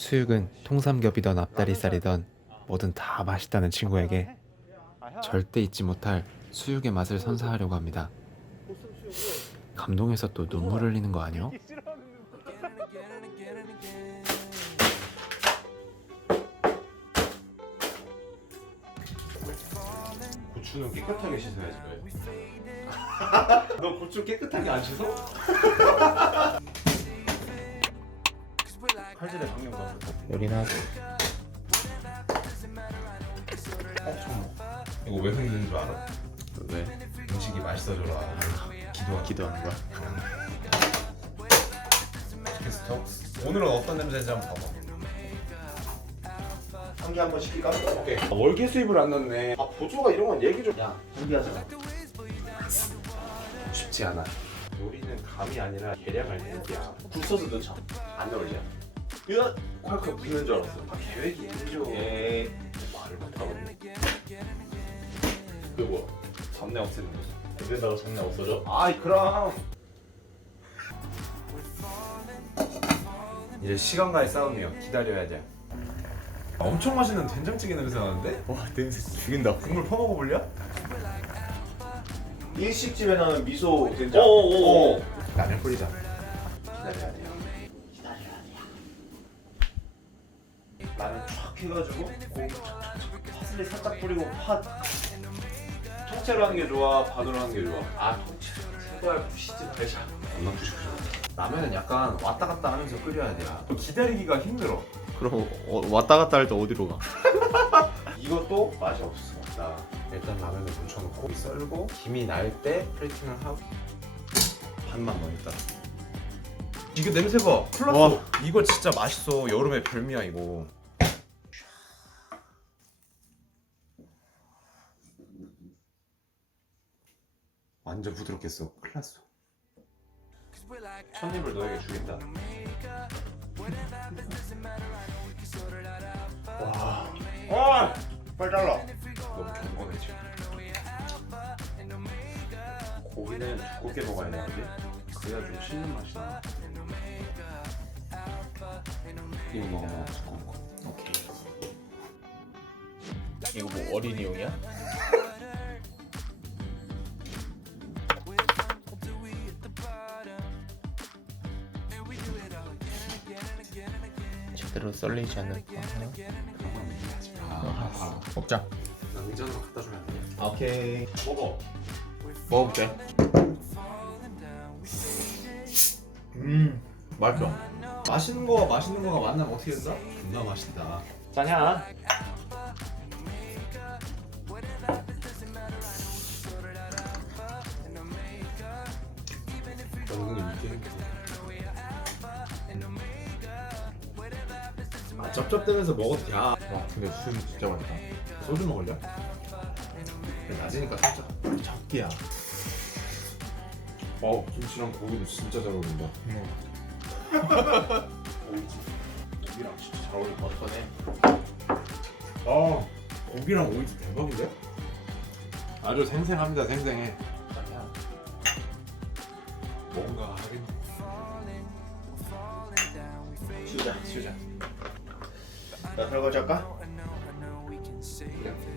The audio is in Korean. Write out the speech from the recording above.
수육은 통삼겹이던 앞다리살이던 뭐든 다 맛있다는 친구에게 절대 잊지 못할 수육의 맛을 선사하려고 합니다. 감동해서 또 눈물 흘리는 거 아니요? 고추는 깨끗하게 씻어야지 너 고추 깨끗하게 안 씻어? 칼질에 방향 너무 요리나 이거 왜 흔드는 줄 알아? 왜? 음식이 맛있어져라. 기도하 기도하는 거야? 캐스터? 오늘은 어떤 냄새인지 한번 봐봐. 한개 한번 시킬까? 오케이. 아, 월계 수입을 안 넣네. 아 보조가 이런 건 얘기 좀 야, 준비하자. 쉽지 않아. 요리는 감이 아니라 계량할 때야. 굴소스 넣자. 안 어울려 이거 콸콸 붙는 줄 알았어 아, 계획이 있죠 예. 말을 못하거든 그거 잡내 없애는 거죠 여기다가 장난 없어져? 아이 그럼 이제 시간과의 싸움이요 기다려야 돼 엄청 맛있는 된장찌개 냄새 나는데? 와, 냄새 죽인다. 국물 퍼먹어볼래? 일식집에 나는 미소 된장. 오오오 라면 끓이자 기다려야 돼요 기다려야 돼. 라면 쫙 해가지고 고기 촥촥촥 파슬리 살짝 뿌리고 팥. 통째로 하는 게 좋아 반으로 하는 게 좋아 아, 통째. 제발 부시지 말자. 엄마 부시고 라면은 약간 왔다 갔다 하면서 끓여야 돼 기다리기가 힘들어 그럼 어, 왔다 갔다 할 때 어디로 가? 이것도 맛이 없어. 나 일단 라면을 묻혀놓고 썰고 김이 날 때 플레이팅을 하고 반만 일단. 이거 냄새 봐. 플러스 와. 이거 진짜 맛있어. 여름의 별미야 이거. 완전 부드럽겠어. 클났어. 첫입을 너에게 주겠다. 와. 와! 빨리 잘라. 너무 경건해 지금. 고기는 두껍게 먹어야 되는데 그래야 좀 씹는 맛이 나. 이거 먹어 먹어 두꺼운 거. 오케이. 이거 뭐 어린이용이야? 제대로 썰리지 않을까? 아, 먹자. 나 의자도 갖다 주면 안 돼? 오케이. 먹어. 먹어볼게. 음. 맛있어. 맛있는 거와 맛있는 거가 만나면 어떻게 된다? 존나 맛있다. 짜냐? 연근이 이게 쩝쩝대면서 먹어도 돼. 와 근데 술 진짜 맛있다. 소주 먹을래? 낮이니까 살짝 적기야. 어 김치랑 고기도 진짜 잘 어울린다. 고기랑 진짜 잘 어울릴 것 같네. 아 고기랑 오이도 대박인데? 아주 생생합니다 생생해. 뭔가 하긴. 치우자, 치우자. 나 설거지 할까? 그래.